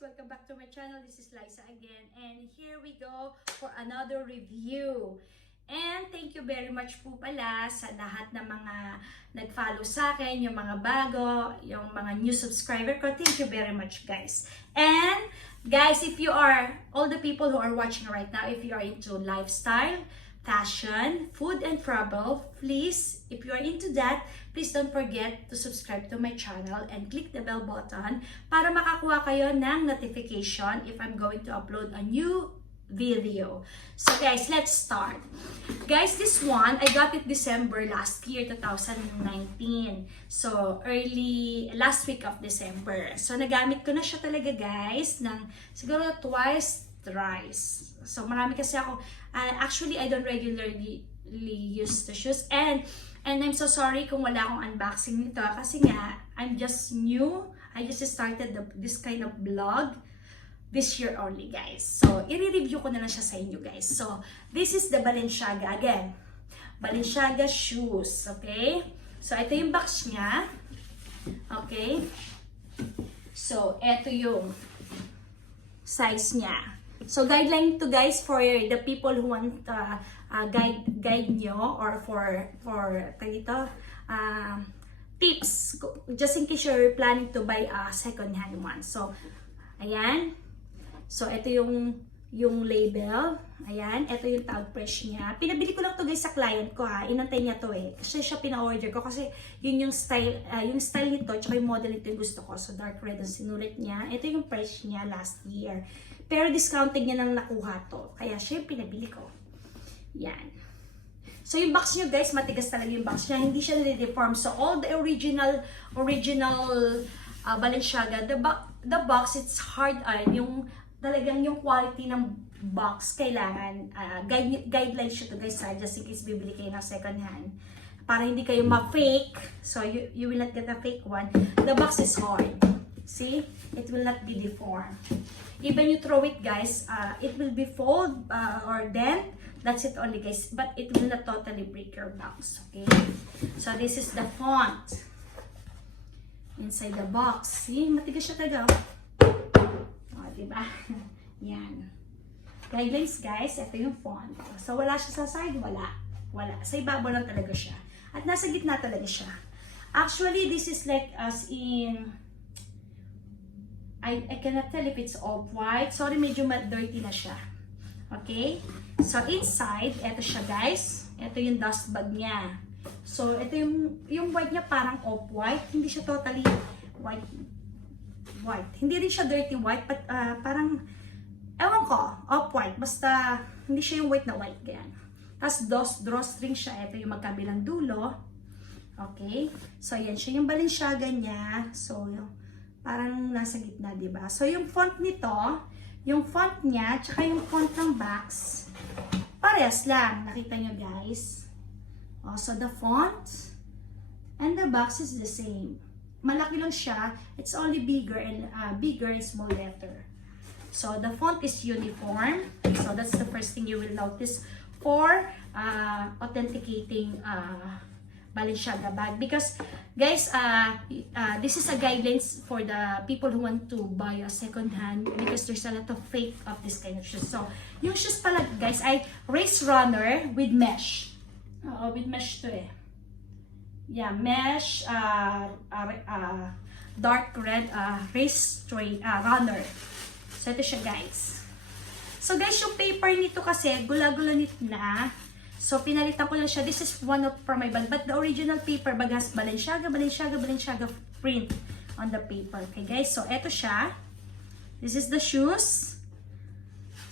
welcome back to my channel. This is Liza again, and here we go for another review. And thank you very much po pala sa lahat ng mga nag-follow sa akin, yung mga bago, yung mga new subscriber ko. Thank you very much, guys. And guys, if you are, all the people who are watching right now, if you are into lifestyle, fashion, food, and travel, please, if you are into that, please don't forget to subscribe to my channel and click the bell button para makakuha kayo ng notification if I'm going to upload a new video. So guys, let's start. Guys, this one, I got it December last year, 2019. So, early, last week of December. So, nagamit ko na siya talaga guys, ng siguro twice, thrice. So, marami kasi ako, actually, I don't regularly use the shoes. And I'm so sorry kung wala akong unboxing nito kasi nga, I'm just new. I just started this kind of vlog this year only, guys. So, i-review ko na lang siya sa inyo, guys. So, this is the Balenciaga. Again, Balenciaga shoes, okay? So, ito yung box niya. Okay? So, ito yung size niya. So, guideline to guys for the people who want guide nyo or for tips just in case you're planning to buy a second-hand one. So, ayan. So, ito yung label. Ayan. Ito yung tag press niya. Pinabili ko lang to guys sa client ko ha. Inantay niya to eh. Kasi siya pina-order ko kasi yun yung style nito tsaka yung model nito yung gusto ko. So, dark red ang sinulit niya. Ito yung price niya last year. Pero discounted niya nang nakuha to. Kaya siya yung pinabili ko. Yan. So, yung box niyo guys, matigas talaga yung box niya. Hindi siya nade-deform. So, all the original Balenciaga, the box, it's hard iron. Yung talagang yung quality ng box, kailangan, guidelines siya to guys, just in case bibili kayo ng second hand. Para hindi kayo ma-fake. So, you will not get a fake one. The box is hard. See? It will not be deformed. Even you throw it guys, it will be fold or dent. That's it only guys. But it will not totally break your box. Okay? So this is the font. Inside the box. See? Matigas siya talaga. O, diba? Yan. Guidelines guys. Ito yung font. So wala siya sa side. Wala. Wala. Sa ibabaw lang talaga siya. At nasa gitna talaga siya. Actually, this is like as in... I cannot tell if it's off-white. Sorry, medyo dirty na siya. Okay? So, inside, ito siya guys. Ito yung dust bag niya. So, ito yung white niya parang off-white. Hindi siya totally white. Hindi rin siya dirty white, but parang, ewan ko, off-white. Basta, hindi siya yung white na white. Ganyan. Tapos, drawstring siya. Ito yung magkabilang dulo. Okay? So, yan siya yung Balenciaga niya. So, parang nasa gitna, diba? So, yung font nito, yung font niya, tsaka yung font ng box, parehas lang. Nakita nyo, guys? So, the font and the box is the same. Malaki lang siya. It's only bigger and small letter. So, the font is uniform. So, that's the first thing you will notice for authenticating Balenciaga bag, because guys, this is a guidelines for the people who want to buy a second hand, because there's a lot of fake of this kind of shoes. So, yung shoes pala guys ay race runner with mesh. With mesh to eh. Yeah, mesh, dark red, race runner. So, ito siya guys. So, guys, yung paper nito kasi, gula-gula nito na. So, pinalitan ko lang siya. This is one of from my bag. But the original paper bag has Balenciaga print on the paper. Okay, guys? So, eto siya. This is the shoes.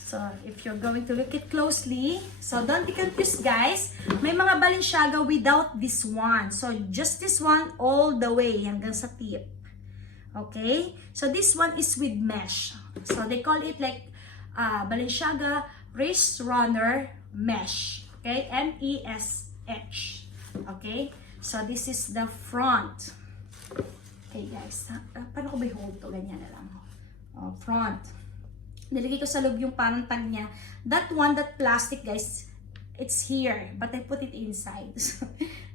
So, if you're going to look it closely. So, don't be confused, guys. May mga Balenciaga without this one. So, just this one all the way hanggang sa tip. Okay? So, this one is with mesh. So, they call it like Balenciaga Race Runner Mesh. Okay, M-E-S-H. Okay, so this is the front. Okay guys, paano ko ba i-hold to? Ganyan na lang. Front. Nilagay ko sa loob yung parang tag niya. That one, that plastic guys, it's here. But I put it inside.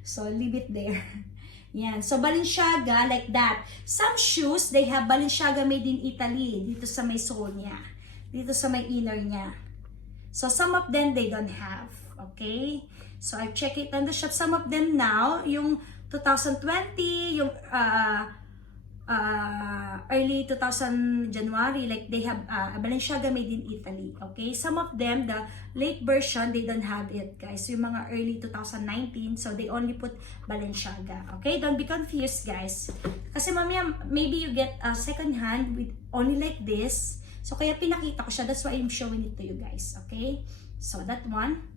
So leave it there. Yan. So, Balenciaga, like that. Some shoes, they have Balenciaga made in Italy. Dito sa may sole niya. Dito sa may inner niya. So, some of them, they don't have. Okay? So, I've checked it on the shop. Some of them now, yung 2020, yung early 2000 January, like they have Balenciaga made in Italy. Okay? Some of them, the late version, they don't have it, guys. Yung mga early 2019, so they only put Balenciaga. Okay? Don't be confused, guys. Kasi mamaya, maybe you get a second hand with only like this. So, kaya pinakita ko siya. That's why I'm showing it to you guys. Okay? So, that one.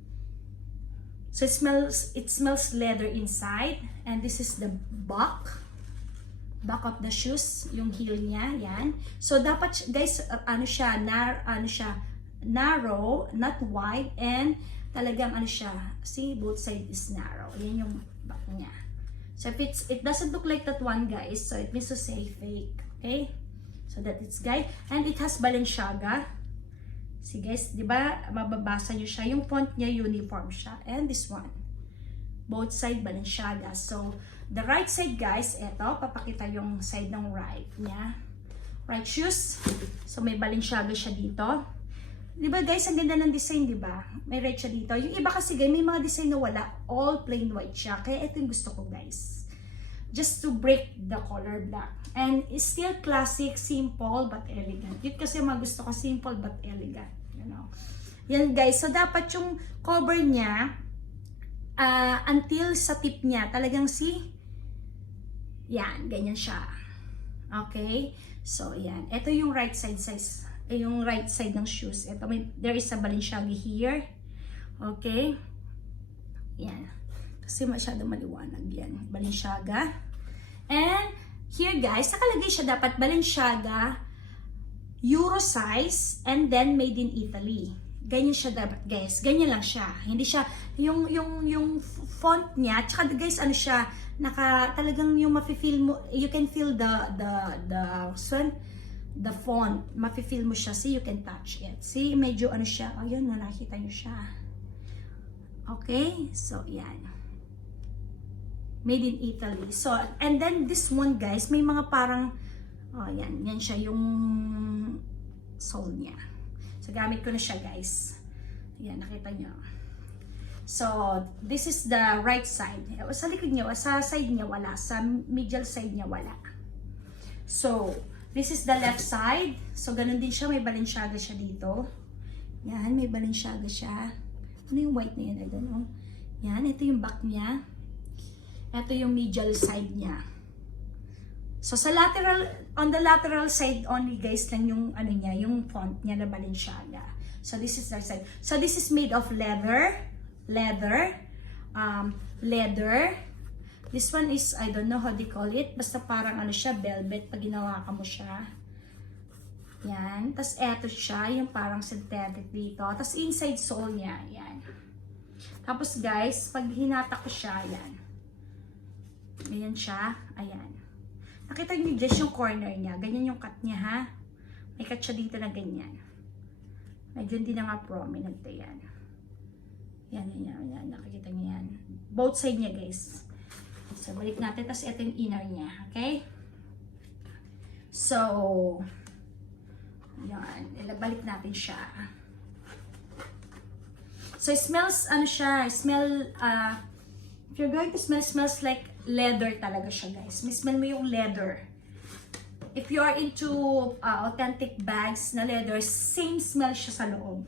So, it smells leather inside. And this is the back of the shoes, yung heel niya, yan. So, dapat, guys, narrow, not wide, and talagang see, both side is narrow. Yan yung back niya. So, if it doesn't look like that one, guys, so it means to say fake, okay? So, that is, guys, and it has Balenciaga. See, guys, di ba, mababasa nyo siya, yung font niya, uniform siya, and this one. Both side Balenciaga. So, the right side, guys, eto, papakita yung side ng right niya. Right shoes. So, may Balenciaga siya dito. Di ba, guys, ang ganda ng design, di ba? May red siya dito. Yung iba kasi, guys, may mga design na wala. All plain white siya. Kaya ito yung gusto ko, guys. Just to break the color black. And it's still classic, simple, but elegant. Yun kasi mga gusto ko, simple but elegant. You know? Yan, guys. So, dapat yung cover niya, until sa tip niya, talagang yan, ganyan siya. Okay? So, yan. Ito yung right side size. Yung right side ng shoes. Ito, there is a Balenciaga here. Okay? Yan. Kasi masyado maliwanag yan. Balenciaga. And, here guys, nakalagay siya dapat Balenciaga, Euro size, and then made in Italy. Ganyan siya dapat, guys. Ganyan lang siya. Hindi siya, yung font niya, tsaka guys, siya, talagang yung mafe-feel mo, you can feel the font, mafe-feel mo siya. See, you can touch it. See, medyo siya, ayun, nakita nyo siya. Okay? So, yan. Made in Italy. So, and then this one, guys, may mga parang, yan siya, yung sole niya. So, gamit ko na siya, guys. Yan, nakita nyo. So, this is the right side. Sa likod niya, sa side niya, wala. Sa medial side niya, wala. So, this is the left side. So, ganun din siya. May Balenciaga siya dito. Yan, may Balenciaga siya. Ano yung white na yun? I don't know. Yan, ito yung back niya. Ito yung medial side niya. So, on the lateral side only, guys, lang yung, niya, yung font niya na Balenciaga. So, this is the side. So, this is made of leather. This one is, I don't know how they call it. Basta parang siya, velvet, pag ginawa ka mo siya. Yan. Tapos, eto siya, yung parang synthetic dito. Tapos, inside sole niya, yan. Tapos, guys, pag hinata ko siya, yan. Ganyan siya, ayan. Nakita niyo just yung corner niya. Ganyan yung cut niya, ha? May cut siya dito na ganyan. Medyo hindi na nga prominent. Yan. Yan. Nakikita niyo yan. Both side niya, guys. So, balik natin. Tapos, ito yung inner niya. Okay? So, yan. Balik natin siya. So, it smells, if you're going to smell, smells like leather talaga siya, guys. May smell mo yung leather. If you are into authentic bags na leather, same smell siya sa loob.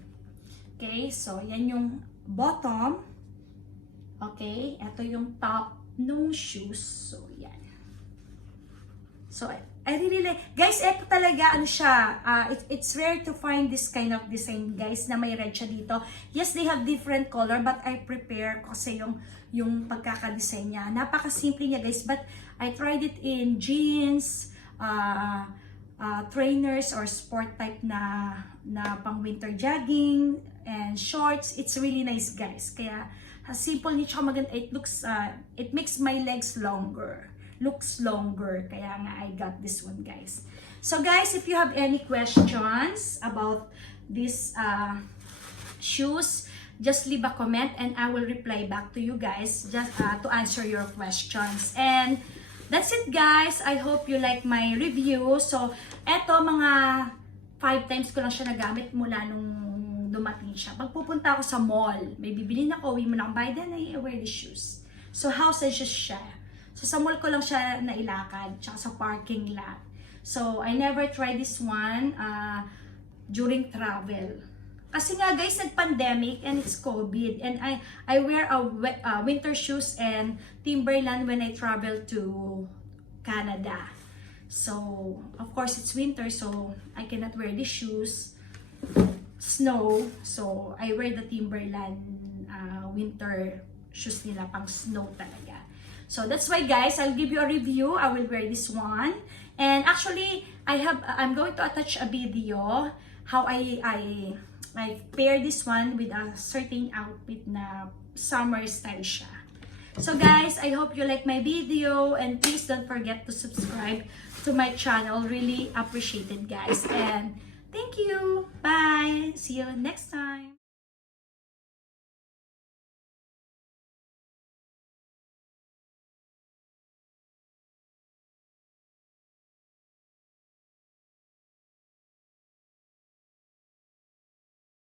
Okay? So, yan yung bottom. Okay? Ito yung top ng shoes. So, yan. So, I really like, guys, ito talaga, it's rare to find this kind of design, guys, na may red siya dito. Yes, they have different color, but I prepare kasi yung pagkakadesign niya. Napaka-simple niya, guys, but I tried it in jeans, trainers, or sport type na pang winter jogging, and shorts. It's really nice, guys. Kaya, simple niya, tsaka maganda. It makes my legs looks longer. Kaya nga, I got this one, guys. So, guys, if you have any questions about this shoes, just leave a comment and I will reply back to you guys just to answer your questions. And that's it guys. I hope you like my review. So, eto mga 5 times ko lang siya nagamit mula nung dumating siya. Pag pupunta ako sa mall, may bibilin ako, uwi mo na akong by then, I wear the shoes. So, house and shoes siya. So, sa mall ko lang siya nailakad, tsaka sa parking lot. So, I never tried this one during travel. Kasi nga guys, nag-pandemic and it's COVID. And I wear a winter shoes and Timberland when I travel to Canada. So, of course, it's winter, so I cannot wear these shoes. Snow, so I wear the Timberland winter shoes nila, pang snow talaga. So, that's why guys, I'll give you a review. I will wear this one. And actually, I'm going to attach a video how I pair this one with a certain outfit na summer style siya. So guys, I hope you like my video and please don't forget to subscribe to my channel. Really appreciate it guys. And thank you. Bye. See you next time.